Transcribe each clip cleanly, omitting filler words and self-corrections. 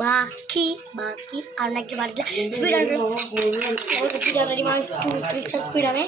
ബാക്കി ഉണ്ടാക്കി പാടില്ല. സ്പീഡാണ് റെഡി 1 2 3 സ്പീഡാണേ.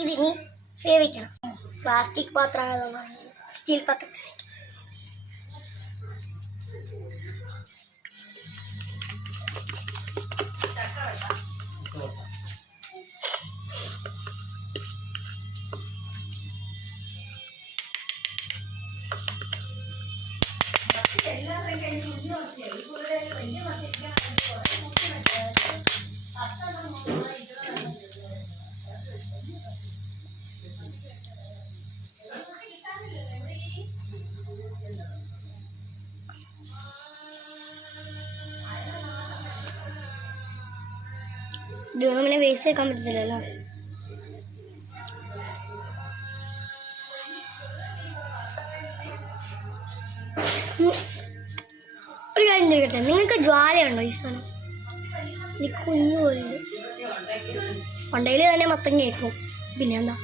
ഇതിനി വേവിക്കണം. പ്ലാസ്റ്റിക് പാത്രം സ്റ്റീൽ പാത്രത്തിൽ ഇതൊന്നും പിന്നെ വേസ്റ്റ് ആക്കാൻ പറ്റത്തില്ലല്ലോ. ഒരു കാര്യം ചോദിക്കട്ടെ, നിങ്ങൾക്ക് ജ്വാലയുണ്ടോ ഈ സാധനം? എനിക്ക് കുഞ്ഞു പോലുണ്ട്. പണ്ടേല് തന്നെ മൊത്തം കേൾക്കും. പിന്നെ എന്താ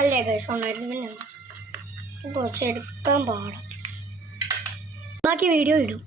അല്ലേ ഗൈസ് ഉണ്ടായിരുന്നു. പിന്നെ എന്താ കുറച്ച് എടുക്കാൻ പാടാം. ബാക്കി വീഡിയോ ഇടും.